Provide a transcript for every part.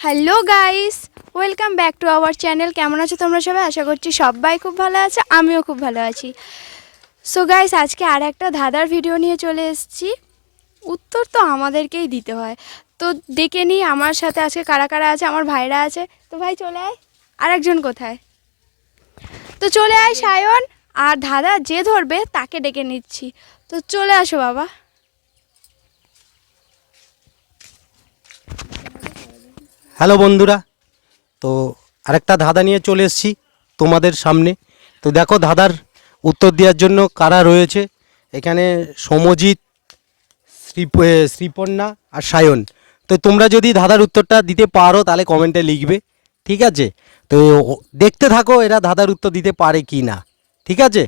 Hello guys, welcome back to our channel. কেমন আছো তোমরা সবাই? আশা করছি সবাই খুব ভালো আছে, আমিও খুব ভালো আছি। সো গাইস, আজকে আর একটা ধাঁধার ভিডিও নিয়ে চলে এসেছি। উত্তর তো আমাদেরকেই দিতে হয়, তো ডেকে নিই আমার সাথে আজকে কারা কারা আছে। আমার ভাইরা আছে, তো ভাই চলে আয়। আরেকজন কোথায়? তো চলে আয় সায়ন। আর ধাঁধা যে ধরবে তাকে ডেকে নিচ্ছি, তো চলে আসো বাবা। হ্যালো বন্ধুরা, তো আরেকটা ধাঁধা নিয়ে চলে এসেছি তোমাদের সামনে। তো দেখো ধাঁধার উত্তর দেওয়ার জন্য কারা রয়েছে এখানে। সমজিৎ, শ্রীপর্ণা আর সায়ন। তো তোমরা যদি ধাঁধার উত্তরটা দিতে পারো তাহলে কমেন্টে লিখবে, ঠিক আছে? তো দেখতে থাকো এরা ধাঁধার উত্তর দিতে পারে কি না, ঠিক আছে?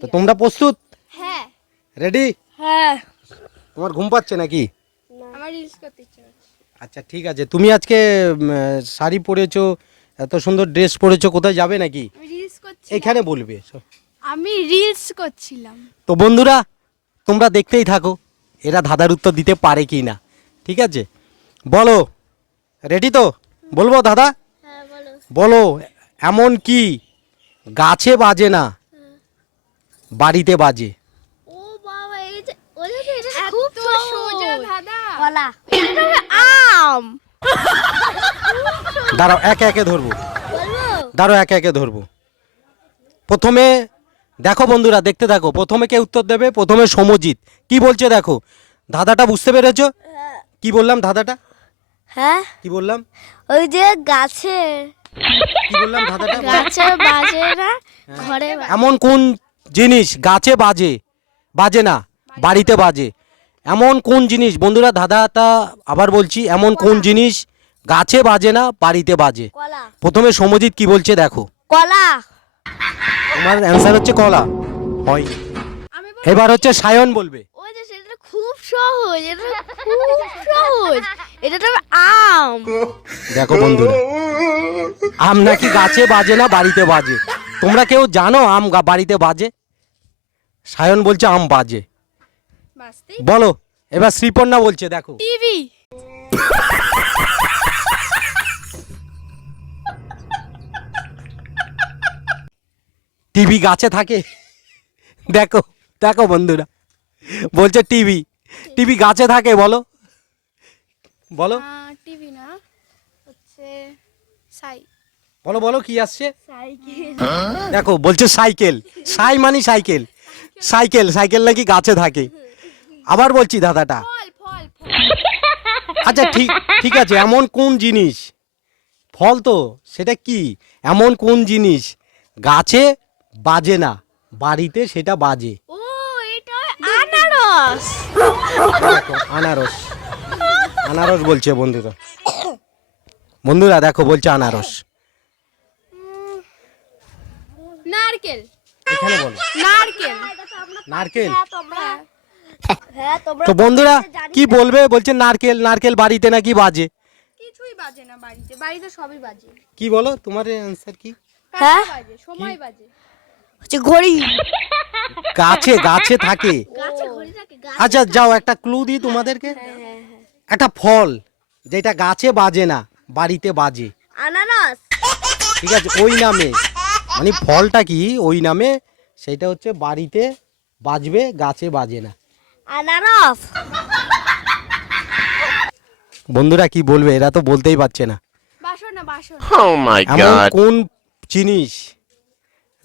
তো তোমরা প্রস্তুত? হ্যাঁ রেডি? হ্যাঁ, তোমার ঘুম পাচ্ছে নাকি? আমার রিলস করতে ইচ্ছে করছে। আচ্ছা ঠিক আছে, তুমি আজকে শাড়ি পরেছো, এত সুন্দর ড্রেস পরেছো, কোথায় যাবে নাকি? আমি রিলস করছি, এখানে বলবে। আমি রিলস করছিলাম। তো বন্ধুরা তোমরা দেখতেই থাকো এরা ধাঁধার উত্তর দিতে পারে কি না, ঠিক আছে? বলো, রেডি তো? বলবো দাদা? হ্যাঁ বলো। বলো, এমন কি গাছে বাজে না বাড়িতে বাজে? ও বাবা, এই যে ওদের তো এটা খুব এত সোজা ধাঁধা। কলা। এটা হবে আম। দাঁড়াও একে একে ধরবো, বলবো? দাঁড়াও একে একে ধরবো। প্রথমে দেখো বন্ধুরা, দেখতে থাকো। প্রথমে কে উত্তর দেবে? প্রথমে সমজিৎ। কি বলছে দেখো, ধাঁধাটা বুঝতে পেরেছো? কি বললাম ধাঁধাটা? হ্যাঁ, কি বললাম? ওই যে গাছে কি বললাম ধাঁধাটা? গাছে বাজে না, ঘরে এমন কোন জিনিস গাছে বাজে, বাজে না বাড়িতে বাজে? এমন কোন জিনিস বন্ধুরা, ধাঁধাটা আবার বলছি, এমন কোন জিনিস গাছে বাজে না বাড়িতে বাজে? কলা। প্রথমে সমজিৎ কি বলছে দেখো। কলা। তোমার অ্যান্সার হচ্ছে কলা। হয়। আমি এবার হচ্ছে সায়ন বলবে। ওই যে সেটা খুব সহজ, এটা খুব সহজ, এটা তো আম। দেখো বন্ধুরা, আম নাকি গাছে বাজে না বাড়িতে বাজে? তোমরা কেউ জানো আম বাড়িতে বাজে? সায়ন বলছে আম বাজে। বাস্তি বলো। এবার শ্রীপর্ণা বলছে দেখো। টিভি। টিভি গাছে থাকে? দেখো দেখো বন্ধুরা, বলছে টিভি। টিভি গাছে থাকে? বলো বলো টিভি না, হচ্ছে সাই। বলো বলো কি আসছে? সাইকেল। দেখো বলছে সাইকেল। সাই মানে সাইকেল, সাইকেল সাইকেল নাকি গাছে থাকে। আবার বলছি দাদাটা। ফল ফল ফল। আচ্ছা ঠিক ঠিক আছে, এমন কোন জিনিস, ফল তো সেটা কি, এমন কোন জিনিস গাছে বাজে না বাড়িতে সেটা বাজে? ও, এটা আনারস। দেখো আনারস, আনারস বলছে বন্ধুরা। বন্ধুরা দেখো বলছে আনারস। নারকেল। এখানে বলো নারকেল। নারকেল। হ্যাঁ, তোমরা তো বন্ধুরা কি বলবে? বলছে নারকেল। নারকেল বাড়িতে নাকি বাজে? কিছুই বাজে না বাড়িতে, বাড়িতে সবই বাজে। কি বলো, তোমার অ্যান্সার কি? হ্যাঁ? বাজে, সময় বাজে। হচ্ছে ঘড়ি। গাছে গাছে থাকে। গাছে ঘড়ি থাকে, আচ্ছা যাও একটা ক্লু দিই তোমাদেরকে। একটা ফল যেটা গাছে বাজে না বাড়িতে বাজে। আনারস। ঠিক আছে, ওই নামে, মানে ফলটা কি ওই নামে, সেটা হচ্ছে বাড়িতে বাজবে গাছে বাজে না। আনারস। বন্ধুরা কি বলবে? এরা তো বলতেই পারছে না। বাসন না বাসন। Oh my এমন god. কোন জিনিস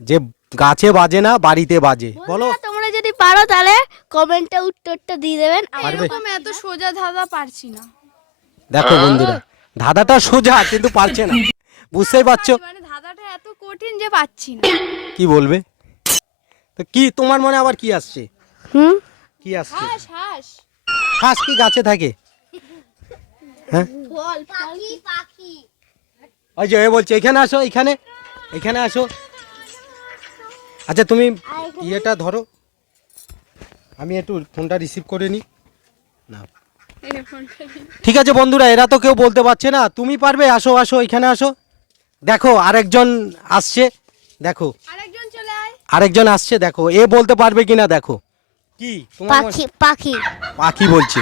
যে গাছে বাজে না বাড়িতে বাজে? বলো। বন্ধুরা, তোমরা যদি পারো তাহলে কমেন্টে উত্তরটা দিয়ে দেবেন। পারবে? এরকম এত সোজা ধাঁধা পারছি না। দেখো বন্ধুরা, ধাঁধাটা সোজা কিন্তু পারছে না, বুঝতেই পারছো? মানে ধাঁধাটা এত কঠিন যে পাচ্ছি না। কি বলবে? তো কি তোমার মনে আবার কি আসছে? হুম, কি আসছে? হাঁস হাঁস। হাঁস কি গাছে থাকে? হ্যাঁ, ফল, পাখি, পাখি। ওই যে এ বলছে এখানে আসো, এখানে এখানে আসো। আচ্ছা তুমি ইয়েটা ধরো, আমি একটু ফোনটা রিসিভ করে নিই না। ঠিক আছে বন্ধুরা, এরা তো কেউ বলতে পারছে না। তুমি পারবে? আসো আসো এখানে আসো। দেখো আরেকজন আসছে, দেখো আরেকজন চলে আয়। আরেকজন আসছে, দেখো এ বলতে পারবে কিনা দেখো। কি তোমার পাখি, পাখি। পাখি বলছে?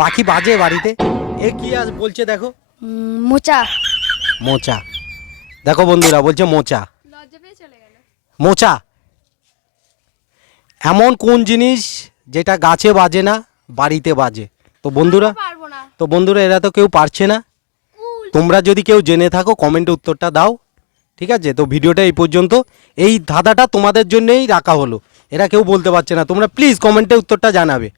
পাখি বাজে বাড়িতে? এ কি বলছে দেখো। মোচা। মোচা। দেখো বন্ধুরা বলছে মোচা। লজ্জা পেয়ে চলে গেল। মোচা এমন কোন জিনিস যেটা গাছে বাজে না বাড়িতে বাজে? তো বন্ধুরা পারবো না। এরা তো কেউ পারছে না। তোমরা যদি কেউ জেনে থাকো কমেন্টে উত্তরটা দাও, ঠিক আছে? তো ভিডিওটা এই পর্যন্ত। এই ধাঁধাটা তোমাদের জন্যই রাখা হলো, এরা কেউ বলতে পারছে না, তোমরা প্লিজ কমেন্টে উত্তরটা জানাবে।